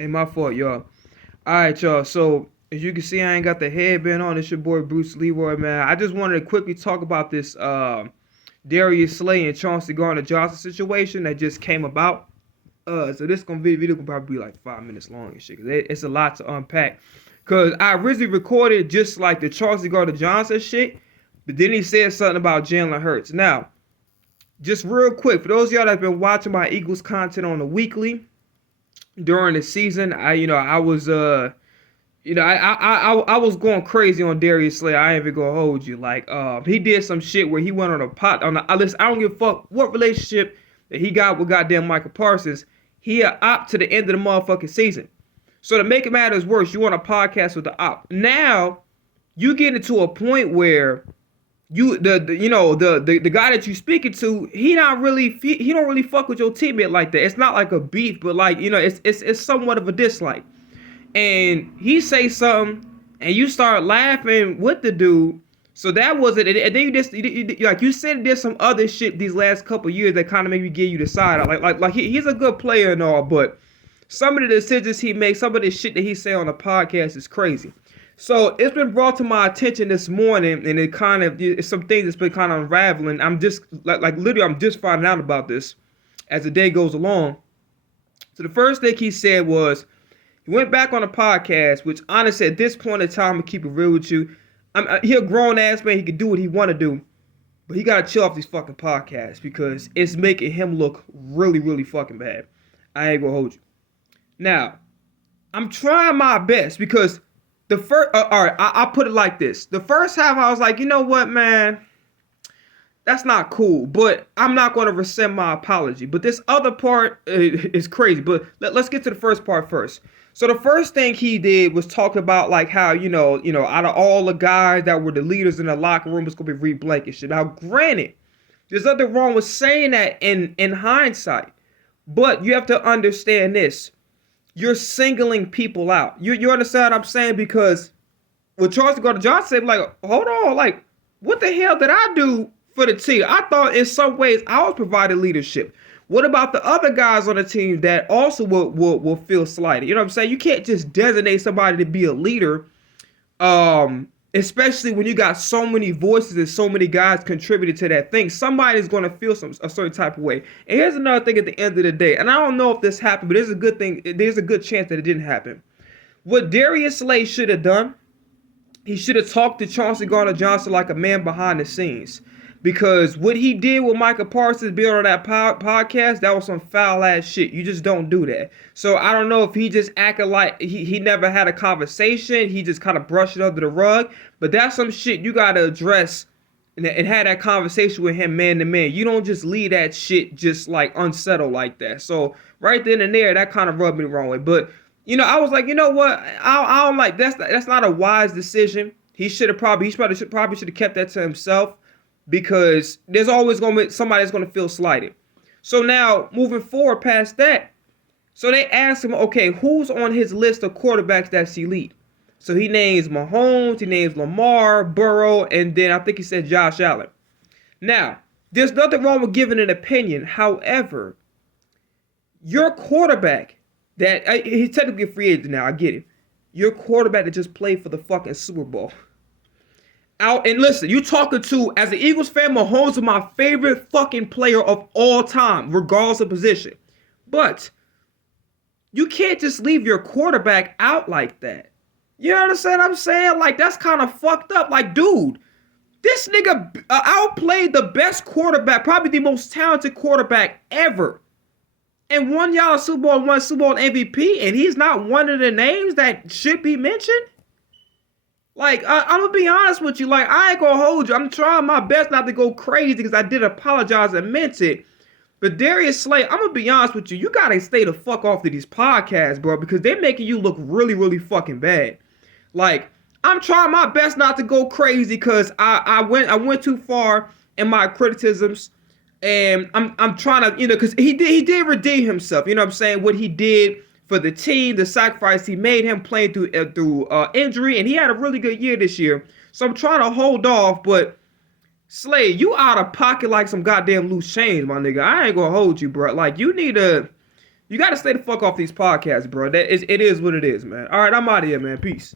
Hey, my fault, y'all. All right, y'all. So as you can see, I ain't got the headband on. It's your boy Bruce Leroy, man. I just wanted to quickly talk about this Darius Slay and Chauncey Gardner-Johnson situation that just came about. So this video can probably be like 5 minutes long and shit. Cause it's a lot to unpack. Cause I originally recorded just like the Chauncey Gardner-Johnson shit, but then he said something about Jalen Hurts. Now, just real quick, for those of y'all that have been watching my Eagles content on the weekly during the season, I was I was going crazy on Darius Slay. I ain't even gonna hold you. Like, he did some shit where he went on a pot on the list. I don't give a fuck what relationship that he got with goddamn Michael Parsons. He a op to the end of the motherfucking season. So to make it matters worse, you on a podcast with the op. Now you get into a point where the guy that you speaking to, he don't really fuck with your teammate like that. It's not like a beef, but like, it's somewhat of a dislike. And he say something, and you start laughing with the dude. So that was it. And then like you said, there's some other shit these last couple years that kind of maybe give you the side. Like he's a good player and all, but some of the decisions he makes, some of the shit that he say on the podcast is crazy. So it's been brought to my attention this morning, and it's some things that's been kind of unraveling. I'm just literally I'm just finding out about this as the day goes along. So the first thing he said was, he went back on a podcast, which honestly at this point in time, I'm gonna keep it real with you. He a grown ass man. He can do what he want to do, but he gotta chill off these fucking podcasts because it's making him look really, really fucking bad. I ain't gonna hold you. Now, I'm trying my best because the first, all right, I'll put it like this. The first half, I was like, you know what, man? That's not cool, but I'm not going to rescind my apology. But this other part is crazy. But let's get to the first part first. So the first thing he did was talk about like how, out of all the guys that were the leaders in the locker room, it's going to be Reed Blankenship. Now, granted, there's nothing wrong with saying that in hindsight. But you have to understand this. You're singling people out. You understand what I'm saying? Because with Charles Gardner-Johnson said, like, hold on, like, what the hell did I do for the team? I thought in some ways I was providing leadership. What about the other guys on the team that also will feel slighted? You know what I'm saying? You can't just designate somebody to be a leader, especially when you got so many voices and so many guys contributed to that thing. Somebody's going to feel a certain type of way. And here's another thing at the end of the day, and I don't know if this happened, but there's a good thing. There's a good chance that it didn't happen. What Darius Slay should have done, he should have talked to Chauncey Gardner-Johnson like a man behind the scenes. Because what he did with Michael Parsons being on that podcast, that was some foul ass shit. You just don't do that. So I don't know if he just acted like he never had a conversation. He just kind of brushed it under the rug. But that's some shit you got to address and have that conversation with him man to man. You don't just leave that shit just like unsettled like that. So right then and there, that kind of rubbed me the wrong way. But, I was like, you know what? I don't like that's not a wise decision. He should have probably should have kept that to himself. Because there's always going to be somebody that's going to feel slighted. So now, moving forward past that, so they asked him, okay, who's on his list of quarterbacks that's elite? So he names Mahomes, he names Lamar, Burrow, and then I think he said Josh Allen. Now, there's nothing wrong with giving an opinion. However, your quarterback, he's technically a free agent now, I get it. Your quarterback that just played for the fucking Super Bowl. Out and listen, you talking to, as an Eagles fan, Mahomes is my favorite fucking player of all time, regardless of position. But you can't just leave your quarterback out like that. You understand what I'm saying? Like, that's kind of fucked up. Like, dude, this nigga outplayed the best quarterback, probably the most talented quarterback ever. And won y'all a Super Bowl, won Super Bowl MVP, and he's not one of the names that should be mentioned? Like, I'm going to be honest with you. Like, I ain't going to hold you. I'm trying my best not to go crazy because I did apologize and meant it. But Darius Slay, I'm going to be honest with you. You got to stay the fuck off of these podcasts, bro, because they're making you look really, really fucking bad. Like, I'm trying my best not to go crazy because I went too far in my criticisms. And I'm trying to, because he did redeem himself. You know what I'm saying? What he did for the team, the sacrifice he made, him playing through injury, and he had a really good year this year. So I'm trying to hold off, but Slay, you out of pocket like some goddamn loose change, my nigga. I ain't gonna hold you, bro. Like, you need to You got to stay the fuck off these podcasts, bro. It is what it is, man. All right, I'm out of here, man. Peace.